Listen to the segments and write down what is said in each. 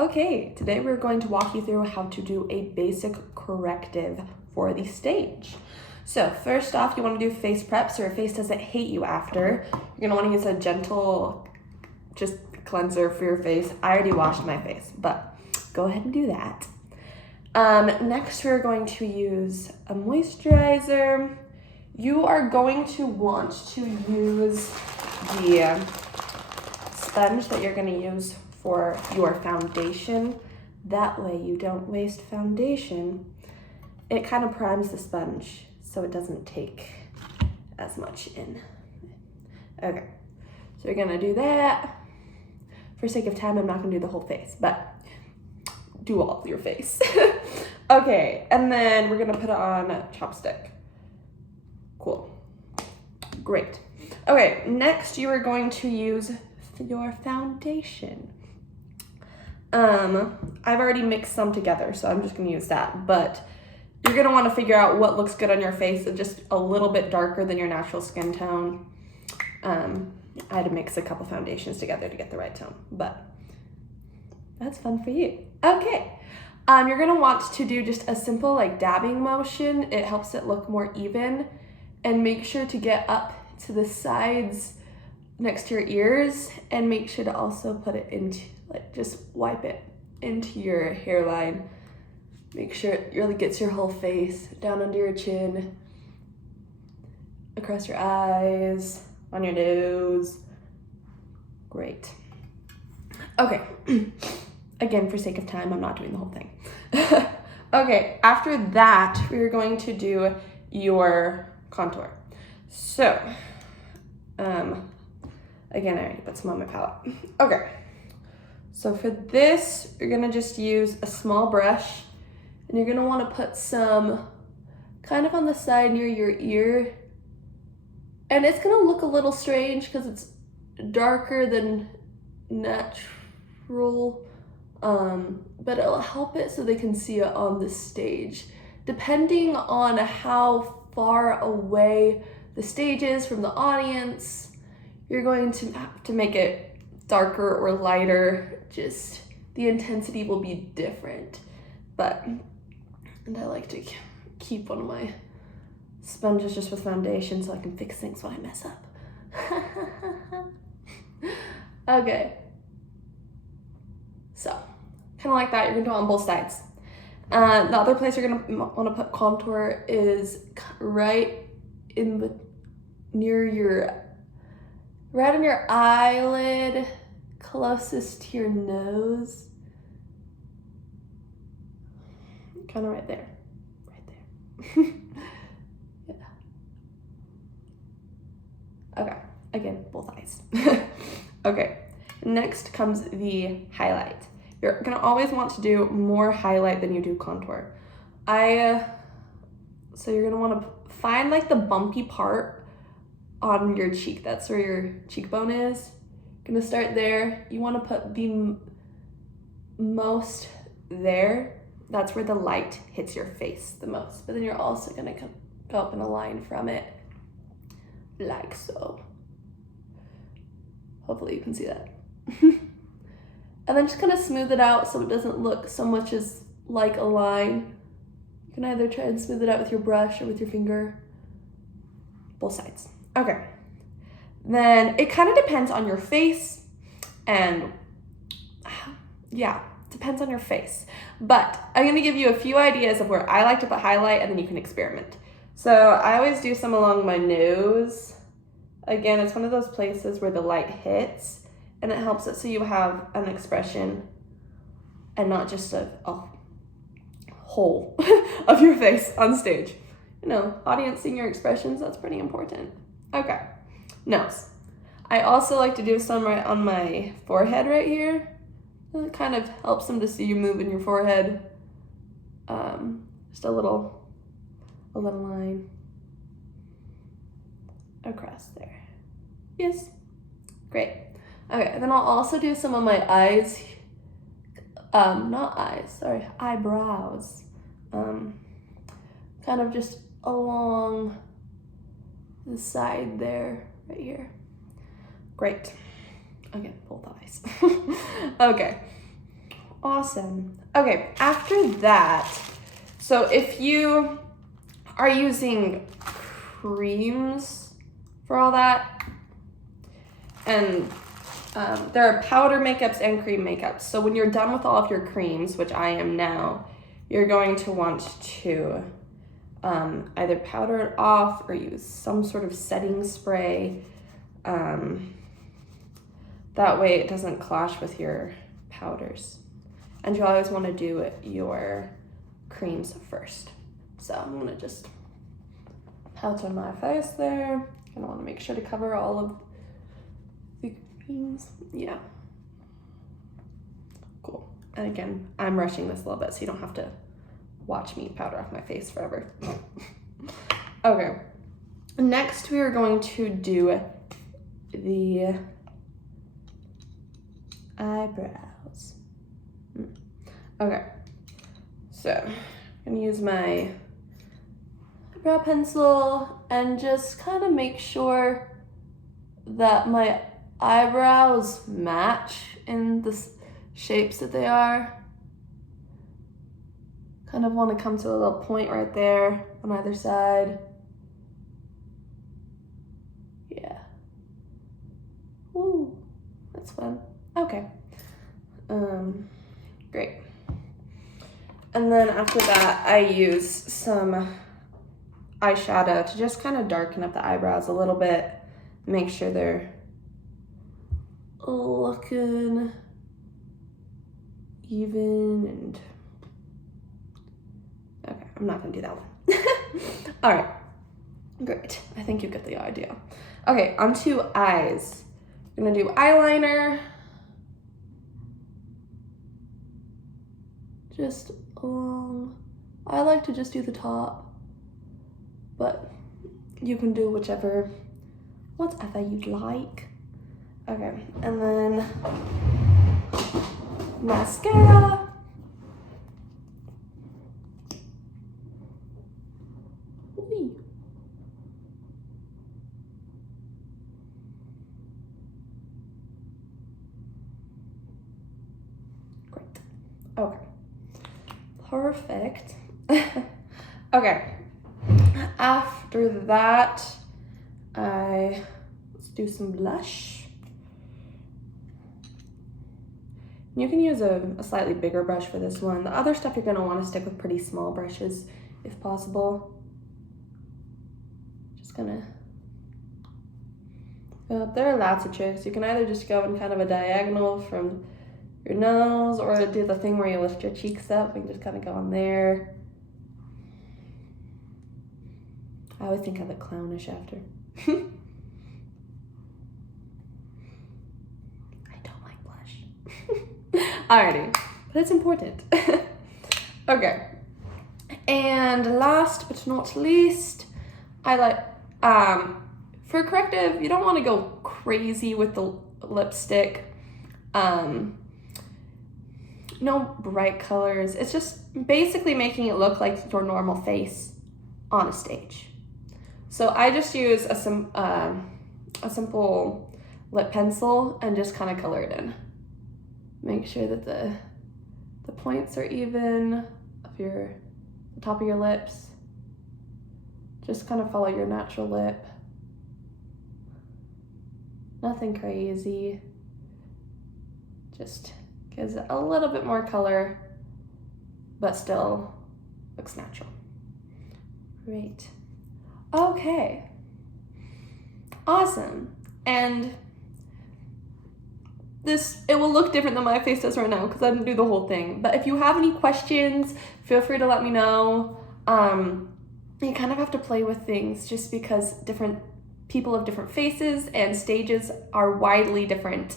Okay, today we're going to walk you through how to do a basic corrective for the stage. So first off, you want to do face prep so your face doesn't hate you after. You're going to want to use a gentle just cleanser for your face. I already washed my face, but go ahead and do that. Next, we're going to use a moisturizer. You are going to want to use the sponge that you're going to use for your foundation. That way you don't waste foundation. It kind of primes the sponge so it doesn't take as much in. Okay, so you're gonna do that. For sake of time, I'm not gonna do the whole face, but do all of your face. Okay, and then we're gonna put on chopstick. Cool, great. Okay, next you are going to use your foundation. I've already mixed some together, so I'm just gonna use that, but you're gonna wanna figure out what looks good on your face and just a little bit darker than your natural skin tone. I had to mix a couple foundations together to get the right tone, but that's fun for you. Okay, you're gonna want to do just a simple like dabbing motion. It helps it look more even, and make sure to get up to the sides next to your ears, and make sure to also put it into, like, just wipe it into your hairline. Make sure it really gets your whole face, down under your chin, across your eyes, on your nose. Great. Okay, again, for sake of time, I'm not doing the whole thing. Okay, after that, we're going to do your contour. So, again, I already put some on my palette. Okay, so for this, you're gonna just use a small brush, and you're gonna wanna put some kind of on the side near your ear. And it's gonna look a little strange because it's darker than natural, but it'll help it so they can see it on the stage. Depending on how far away the stage is from the audience, you're going to have to make it darker or lighter. Just the intensity will be different. And I like to keep one of my sponges just with foundation so I can fix things when I mess up. Okay. So, kind of like that, you're gonna do it on both sides. The other place you're gonna wanna put contour is right right on your eyelid, closest to your nose. Kind of right there. Yeah. Okay, again, both eyes. Okay, next comes the highlight. You're gonna always want to do more highlight than you do contour. So you're gonna wanna find like the bumpy part on your cheek. That's where your cheekbone is. Gonna start there. You wanna put the most there. That's where the light hits your face the most. But then you're also gonna go up in a line from it, like so. Hopefully you can see that. And then just kind of smooth it out so it doesn't look so much as like a line. You can either try and smooth it out with your brush or with your finger. Both sides. Okay. Then it kind of depends on your face, and yeah, depends on your face. But I'm gonna give you a few ideas of where I like to put highlight, and then you can experiment. So I always do some along my nose. Again, it's one of those places where the light hits, and it helps it so you have an expression and not just a whole of your face on stage. You know, audience seeing your expressions, that's pretty important. Okay, nose. I also like to do some right on my forehead right here. It kind of helps them to see you move in your forehead. Just a little line across there. Yes, great. Okay, and then I'll also do some on my eyes. Eyebrows. Kind of just along the side there, right here. Great. Again, both eyes. Okay. Awesome. Okay, after that, so if you are using creams for all that, and there are powder makeups and cream makeups. So when you're done with all of your creams, which I am now, you're going to want to either powder it off or use some sort of setting spray. That way it doesn't clash with your powders. And you always want to do your creams first. So I'm gonna just powder my face there. I want to make sure to cover all of the creams. Yeah. Cool. And again, I'm rushing this a little bit so you don't have to watch me powder off my face forever. Okay. Next we are going to do the eyebrows. Okay. So I'm gonna use my eyebrow pencil and just kind of make sure that my eyebrows match in the shapes that they are. Kind of want to come to a little point right there on either side. Yeah. Ooh, that's fun. Okay. Great. And then after that, I use some eyeshadow to just kind of darken up the eyebrows a little bit. Make sure they're looking even and okay, I'm not gonna do that one. All right, great. I think you get the idea. Okay, onto eyes. I'm gonna do eyeliner. Just along. I like to just do the top, but you can do whatever you'd like. Okay, and then mascara. Whee. Great. Okay. Perfect. Okay. After that, let's do some blush. You can use a slightly bigger brush for this one. The other stuff you're gonna wanna stick with pretty small brushes if possible. Just gonna go up. There are lots of tricks. You can either just go in kind of a diagonal from your nose or do the thing where you lift your cheeks up and just kind of go on there. I always think I look clownish after. I don't like blush. Alrighty, but it's important. Okay, and last but not least, I like, for corrective, you don't want to go crazy with the lipstick. No bright colors. It's just basically making it look like your normal face on a stage. So I just use a simple lip pencil and just kind of color it in. Make sure that the points are even of the top of your lips. Just kind of follow your natural lip. Nothing crazy. Just gives it a little bit more color, but still looks natural. Great. Okay. Awesome. And it will look different than my face does right now because I didn't do the whole thing. But if you have any questions, feel free to let me know. You kind of have to play with things just because different people have different faces and stages are widely different.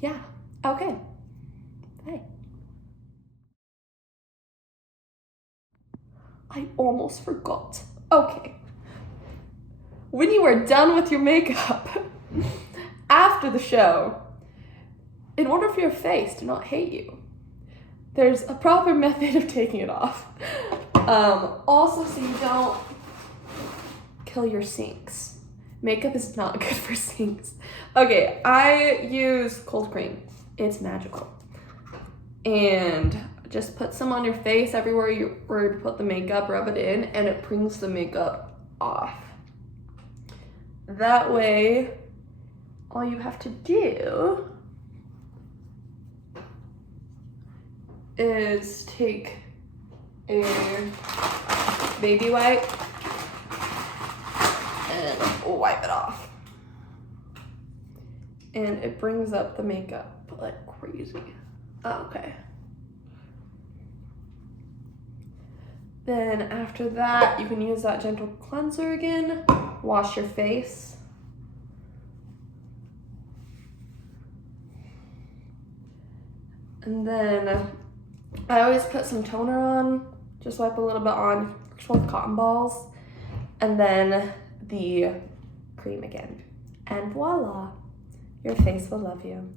Yeah. Okay. Bye. I almost forgot. Okay. When you are done with your makeup, after the show, in order for your face to not hate you, there's a proper method of taking it off. Also, so you don't kill your sinks. Makeup is not good for sinks. Okay, I use cold cream. It's magical. And just put some on your face everywhere you were to put the makeup, rub it in, and it brings the makeup off. That way, all you have to do is take a baby wipe and wipe it off. And it brings up the makeup like crazy. Okay. Then after that, you can use that gentle cleanser again. Wash your face. And then I always put some toner on. Just wipe a little bit on with cotton balls. And then the cream again. And voila, your face will love you.